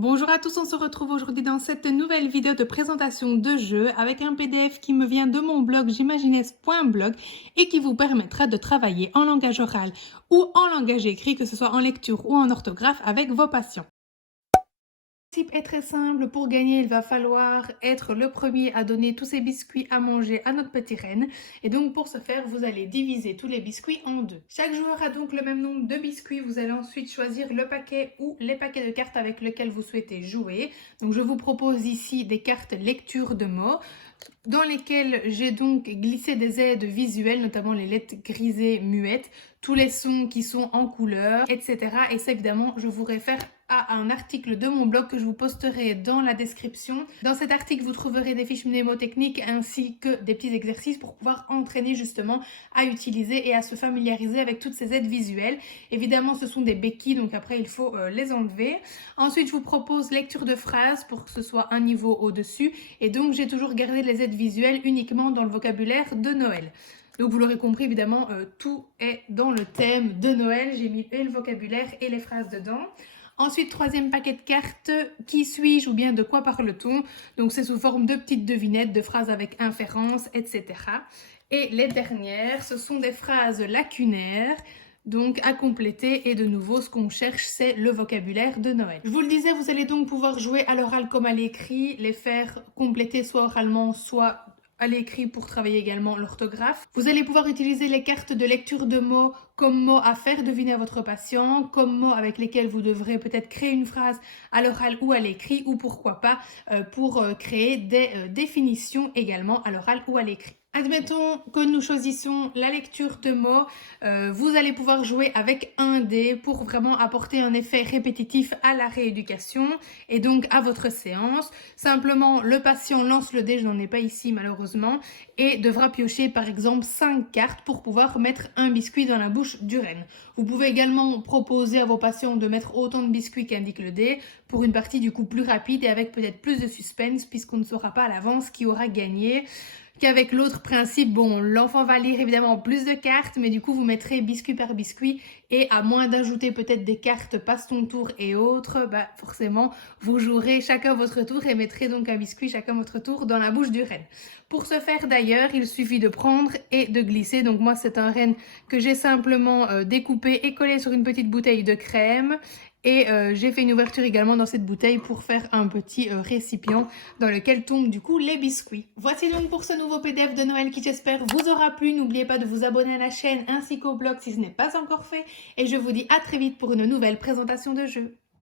Bonjour à tous, on se retrouve aujourd'hui dans cette nouvelle vidéo de présentation de jeu avec un PDF qui me vient de mon blog j'imagines.blog et qui vous permettra de travailler en langage oral ou en langage écrit, que ce soit en lecture ou en orthographe avec vos patients. Le principe est très simple. Pour gagner, il va falloir être le premier à donner tous ces biscuits à manger à notre petit renne. Et donc pour ce faire, vous allez diviser tous les biscuits en deux. Chaque joueur a donc le même nombre de biscuits. Vous allez ensuite choisir le paquet ou les paquets de cartes avec lesquels vous souhaitez jouer. Donc je vous propose ici des cartes lecture de mots dans lesquelles j'ai donc glissé des aides visuelles, notamment les lettres grisées muettes, tous les sons qui sont en couleur, etc. Et ça, évidemment, je vous réfère à un article de mon blog que je vous posterai dans la description. Dans cet article, vous trouverez des fiches mnémotechniques ainsi que des petits exercices pour pouvoir entraîner justement à utiliser et à se familiariser avec toutes ces aides visuelles. Évidemment, ce sont des béquilles, donc après, il faut les enlever. Ensuite, je vous propose lecture de phrases pour que ce soit un niveau au-dessus. Et donc, j'ai toujours gardé les aides visuelles uniquement dans le vocabulaire de Noël. Donc vous l'aurez compris, évidemment, tout est dans le thème de Noël. J'ai mis et le vocabulaire et les phrases dedans. Ensuite, troisième paquet de cartes, qui suis-je ou bien de quoi parle-t-on? Donc c'est sous forme de petites devinettes, de phrases avec inférence, etc. Et les dernières, ce sont des phrases lacunaires, donc à compléter, et de nouveau ce qu'on cherche c'est le vocabulaire de Noël. Je vous le disais, vous allez donc pouvoir jouer à l'oral comme à l'écrit, les faire compléter soit oralement soit à l'écrit pour travailler également l'orthographe. Vous allez pouvoir utiliser les cartes de lecture de mots comme mots à faire deviner à votre patient, comme mots avec lesquels vous devrez peut-être créer une phrase à l'oral ou à l'écrit, ou pourquoi pas pour créer des définitions également à l'oral ou à l'écrit. Admettons que nous choisissons la lecture de mots, vous allez pouvoir jouer avec un dé pour vraiment apporter un effet répétitif à la rééducation et donc à votre séance. Simplement, le patient lance le dé, je n'en ai pas ici malheureusement, et devra piocher par exemple 5 cartes pour pouvoir mettre un biscuit dans la bouche du renne. Vous pouvez également proposer à vos patients de mettre autant de biscuits qu'indique le dé pour une partie du coup plus rapide et avec peut-être plus de suspense puisqu'on ne saura pas à l'avance qui aura gagné. Qu'avec l'autre principe, bon, l'enfant va lire évidemment plus de cartes, mais du coup vous mettrez biscuit par biscuit et à moins d'ajouter peut-être des cartes passe ton tour et autres, bah forcément vous jouerez chacun votre tour et mettrez donc un biscuit chacun votre tour dans la bouche du renne. Pour ce faire d'ailleurs, il suffit de prendre et de glisser. Donc moi c'est un renne que j'ai simplement découpé et collé sur une petite bouteille de crème. Et j'ai fait une ouverture également dans cette bouteille pour faire un petit récipient dans lequel tombent du coup les biscuits. Voici donc pour ce nouveau PDF de Noël qui j'espère vous aura plu. N'oubliez pas de vous abonner à la chaîne ainsi qu'au blog si ce n'est pas encore fait. Et je vous dis à très vite pour une nouvelle présentation de jeu.